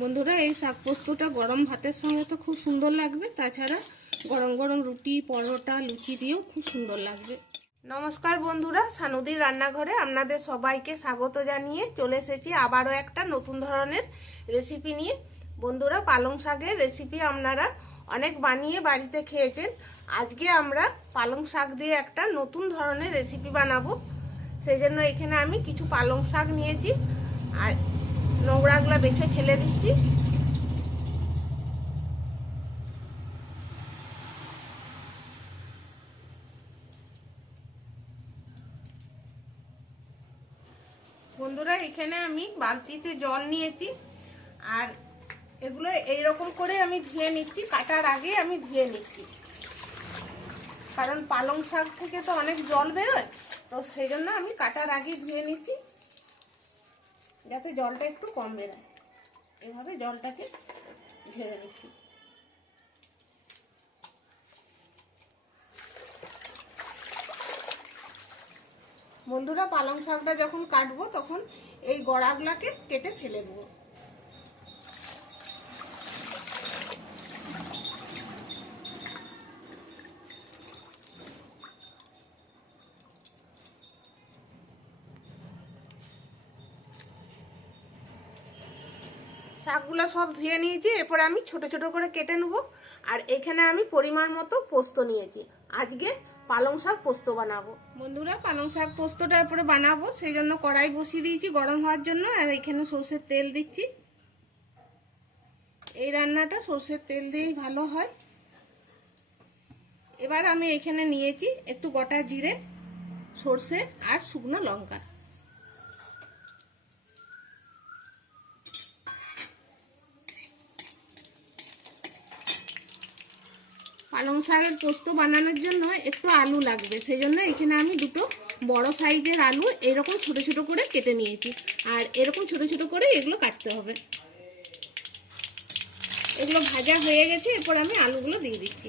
বন্ধুরা, এই শাক পোস্তটা গরম ভাতের সঙ্গে তো খুব সুন্দর লাগবে। তাছাড়া গরম গরম রুটি, পরোটা, লুচি দিয়েও খুব সুন্দর লাগবে। নমস্কার বন্ধুরা, সানুদির রান্নাঘরে আপনাদের সবাইকে স্বাগত জানিয়ে চলে এসেছি আবারও একটা নতুন ধরনের রেসিপি নিয়ে। বন্ধুরা, পালং শাকের রেসিপি আপনারা অনেক বানিয়ে বাড়িতে খেয়েছেন। আজকে আমরা পালং শাক দিয়ে একটা নতুন ধরনের রেসিপি বানাবো। সেই জন্য এখানে আমি কিছু পালং শাক নিয়েছি। আর নোংরাগুলা বেছে ফেলে দিচ্ছি। বন্ধুরা, এখানে আমি বালতিতে জল নিয়েছি। আর এগুলো এইরকম করে আমি ধুয়ে নিচ্ছি। কাটার আগে আমি ধুয়ে নিচ্ছি। কারণ পালং শাক থেকে তো অনেক জল বেরোয়, তো সেই জন্য আমি কাটার আগে ধুয়ে নিচ্ছি। যাতে জলটা একটু কম বেরোয়। এভাবে জলটাকে ঝেড়ে নিচ্ছি। বন্ধুরা পালং শাকটা যখন কাটবো, তখন এই গড়াগুলাকে কেটে ফেলে দেবো। শাকগুলো সব ধুয়ে নিয়েছি, এরপর আমি ছোট ছোট করে কেটে নেব। আর এখানে আমি পরিমাণ মতো পোস্ত নিয়েছি। আজকে পালং শাক পোস্ত বানাবো। বন্ধুরা, পালং শাক পোস্তটা এরপরে বানাবো। সেই জন্য কড়াই বসিয়ে দিয়েছি গরম হওয়ার জন্য, আর এখানে সর্ষের তেল দিচ্ছি। এই রান্নাটা সর্ষের তেল দিয়েই ভালো হয়। এবার আমি এখানে নিয়েছি একটু গোটা জিরে, সর্ষে আর শুকনো লঙ্কা। পালং শাকের পোস্ত বানানোর জন্য একটু আলু লাগবে। সেই জন্য এখানে আমি দুটো বড় সাইজের আলু এরকম ছোট ছোট করে কেটে নিয়েছি। আর এরকম ছোট ছোট করে এগুলো কাটতে হবে। এগুলো ভাজা হয়ে গেছে, এরপর আমি আলুগুলো দিয়ে দিচ্ছি।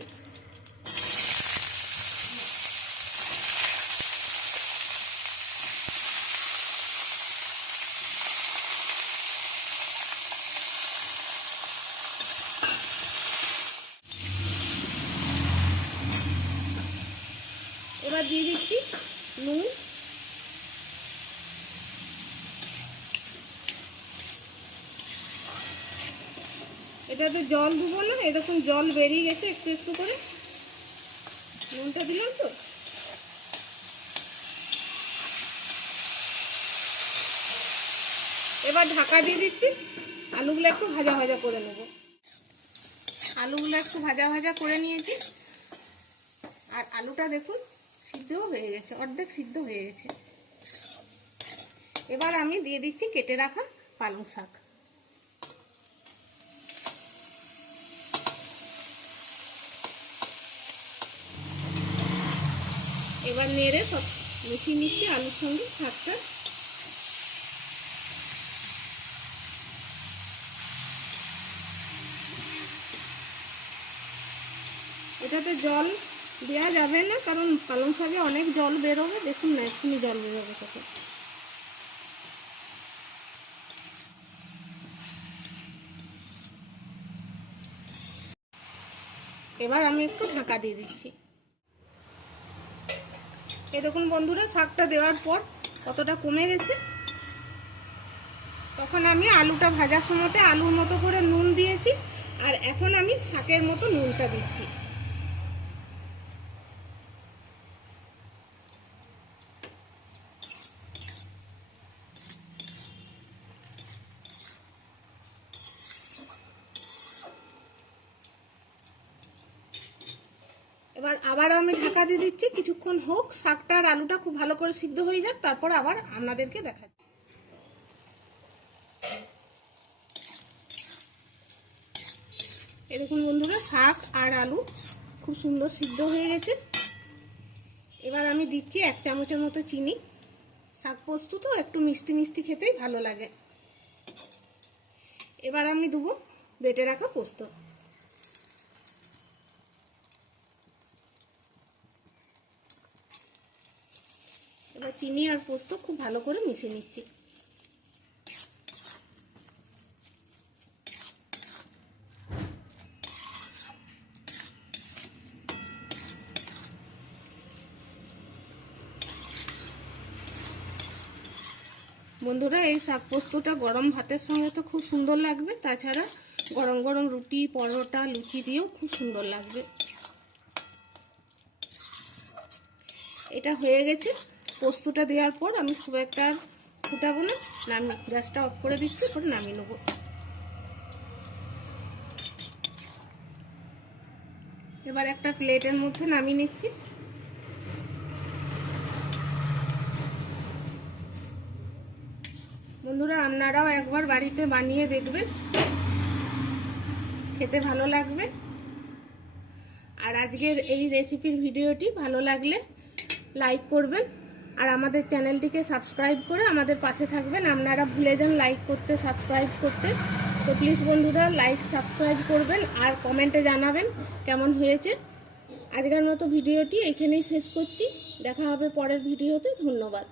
এবার দিয়ে দিচ্ছি নুন। এটাতে জল দেবো না এরকম জল বেরিয়ে গেছে একটু একটু করে। নুনটা দিলাম তো। এবার ঢাকা দিয়ে দিচ্ছি, আলুগুলো একটু ভাজা ভাজা করে নেব। আলুগুলো একটু ভাজা ভাজা করে নিয়েছি। আর আলুটা দেখুন সিদ্ধও হয়ে গেছে, অর্ধেক সিদ্ধ হয়ে গেছে। এবার আমি দিয়ে দিচ্ছি কেটে রাখা পালং শাক। এবার নেড়ে সব মিশিয়ে নিচ্ছি আলুর সঙ্গে শাকটা এটাতে জল দেওয়া যাবে না, কারণ পালং শাকে অনেক জল বেরোবে, দেখুন না এক্ষুনি জল বেরোবে সাথে এবার আমি একটু ঢাকা দিয়ে দিচ্ছি। এরকম বন্ধুরা, শাকটা দেওয়ার পর কতটা কমে গেছে, তখন আমি আলুটা ভাজার সময়তে আলুর মতো করে নুন দিয়েছি, আর এখন আমি শাকের মতো নুনটা দিচ্ছি। এবার আবার আমি ঢাকা দিয়ে দিচ্ছি। কিছুক্ষণ হোক, শাকটা আর আলুটা খুব ভালো করে সিদ্ধ হয়ে যাক, তারপর আবার আপনাদেরকে দেখাচ্ছি। দেখুন বন্ধুরা, শাক আর আলু খুব সুন্দর সিদ্ধ হয়ে গেছে। এবার আমি দিচ্ছি এক চামচের মতো চিনি। শাক পোস্ত তো একটু মিষ্টি মিষ্টি খেতেই ভালো লাগে। এবার আমি দেবো বেটে রাখা পোস্ত। চিনি আর পোস্ত খুব ভালো করে মিশিয়ে নিচ্ছি। বন্ধুরা, এই শাক পোস্তটা গরম ভাতের সঙ্গে তো খুব সুন্দর লাগবে। তাছাড়া গরম গরম রুটি, পরোটা, লুচি দিয়েও খুব সুন্দর লাগবে। এটা হয়ে গেছে। পোস্তটা দেওয়ার পর আমি খুব একটা ফুটাবো না। নামি, গ্যাসটা অফ করে দিচ্ছি পরে নামিয়ে নেব। এবার একটা প্লেটের মধ্যে নামিয়ে নিচ্ছি। বন্ধুরা, আপনারাও একবার বাড়িতে বানিয়ে দেখবেন। খেতে ভালো লাগবে। আর আজকের এই রেসিপির ভিডিওটি ভালো লাগলে লাইক করবেন। আর আমাদের চ্যানেলটিকে সাবস্ক্রাইব করে আমাদের পাশে থাকবেন। আপনারা ভুলে যান লাইক করতে সাবস্ক্রাইব করতে। তো প্লিজ বন্ধুরা লাইক সাবস্ক্রাইব করবেন আর কমেন্টে জানাবেন কেমন হয়েছে। আজকের মতো ভিডিওটি এখানেই শেষ করছি। দেখা হবে পরের ভিডিওতে। ধন্যবাদ।